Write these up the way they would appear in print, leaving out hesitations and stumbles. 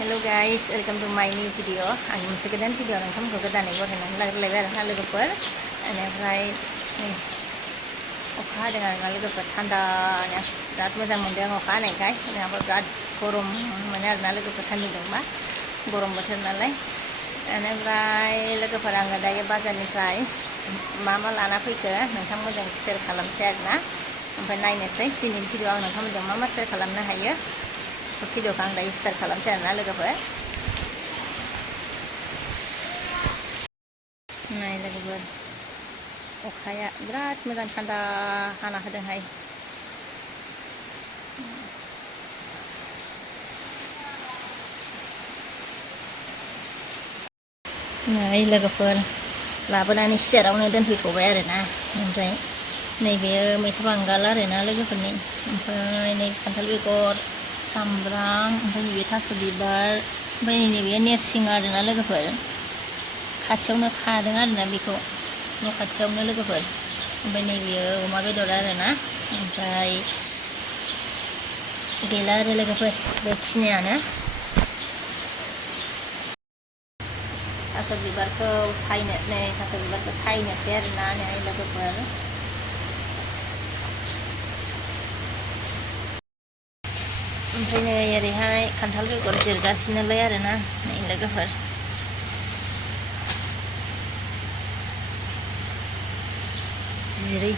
Hello guys, welcome to my new video. आं मोनसे गोदान भिडिअ नोंथांमोनखौ गोदानै बरायनानै लाग्रोलायबाय आरोना लोगोफोर। बेनिफ्राय नै अखा हादों आरोना लोगोफोर थान्दानो बिराद मोजां मोनदों अखा हानायखाय नङाबा बिराद गरम मोनो आरोना लोगोफोर सान्दुं दुंबा गरम बोथोर नालाय। बेनिफ्राय लोगोफोर आङो दायो बाजारनिफ्राय मा लाना फैखो नोंथांमोनजों शेयार खालामसै आरोना। ओमफ्राय नायनोसै दिनैनि भिडिअ आं नोंथांमोनजों मा शेयार खालामनो हायो। भिडिअखौ आं दायो स्टार्ट खालामसै आरोना लोगोफोर। नाय लोगोफोर अखाया बिराद मोजां थान्दा हाना होदोंहाय। नै लोगोफोर लाबोनानै सियारावनो दोनफैथ'बाय आरोना। ओमफ्राय नैबेयो मैथा बांगाल आरोना लोगोफोरनि। ओमफ्राय नै खान्थाल बेगर, सामब्राम, ओमफ्राय नैबे थास' बिबार, ओमफ्राय नैबे नेरसिं आरोना लोगोफोर। खाथियावनो खादों आरोना बेखौ न' खाथियावनो लोगोफोर। ओमफ्राय नैबेयो अमा बेदर आरोना। ओमफ्राय गैला आरो लोगोफोर बेखिनियानो। थास' बिबारखौ सायनोसै आरोना नै लोगोफोर। ओमफ्राय नै ओरैहाय खान्थाल बेगर जिरगासिनोलाय आरोना नै लोगोफोर।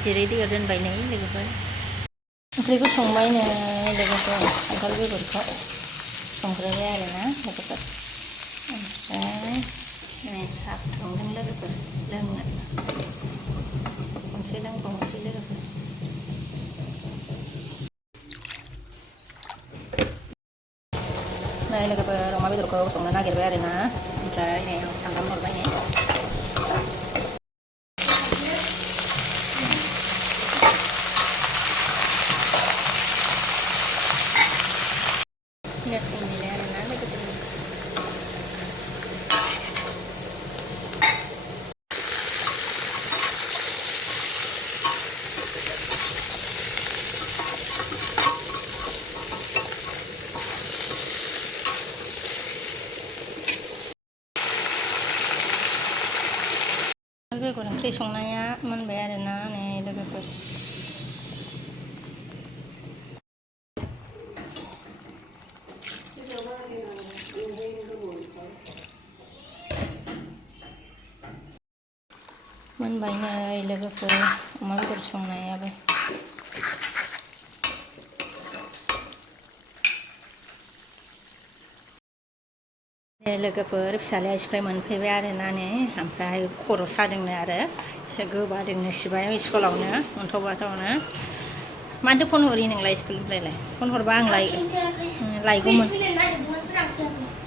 जिरै दैयाव दोनबाय नै लोगोफोर। ओंख्रिखौ संबाय नै लोगोफोर खान्थाल बेगरखौ संग्रोबाय आरोना लोगोफोर। ओमफ्राय नै साहा फुदुंदों लोगोफोर लोंनो। खनसे लोंबावनोसै लोगोफोर। नै लोगोफोर अमा बेदरखौ संनो नागिरबाय आरोना। ओमफ्राय नै सामब्राम हरबाय नै। नेरसिं बिलाइ आरोना लोगोफोर। बेगर ओंख्रि संनाया मोनबाय आरोना नै लोगोफोर। मोनबाय नै लोगोफोर अमा बेदर संनायाबो। लोगोफोर फिसालाया स्कुल मोनफैबाय आरोना नै। ओमफ्राय खर' सादोंनो आरो एसे गोबादोंनो सिबाय स्कुलावनो अन्थाव-बाथावनो। मानोथो फन हरि नोंलाय स्कुलनिफ्रायलाय? फन हरबा आं लायगौमोन।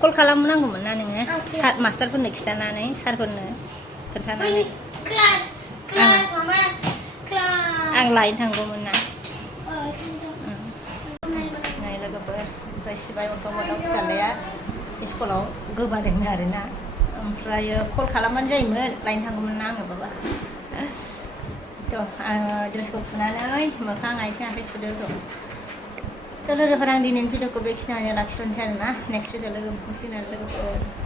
कल खालामनांगौमोन ना नोङो मास्टारफोरनो खिन्थानानै सारफोरनो खोन्थानानै। आं लायनो थांगौमोन ना। नै लोगोफोर ओमफ्राय सिबाय अन्थाव-बाथाव फिसालाया स्कुलाव गोबादोंनो आरोना। ओमफ्राय कल खालामबानो जायोमोन लायनो थांगौमोन ना आङो बाबा। आङो ड्रेसखौ फुनानै मोखां आथिं आखाइ सुदो थ' लोगोफोर आं दिनैनि भिडिअखौ बेखिनियावनो लाखिथ'नोसै आरोना। नेक्स्ट भिडिअ लोगो मोनफिनसिगोन आरो लोगोफोर।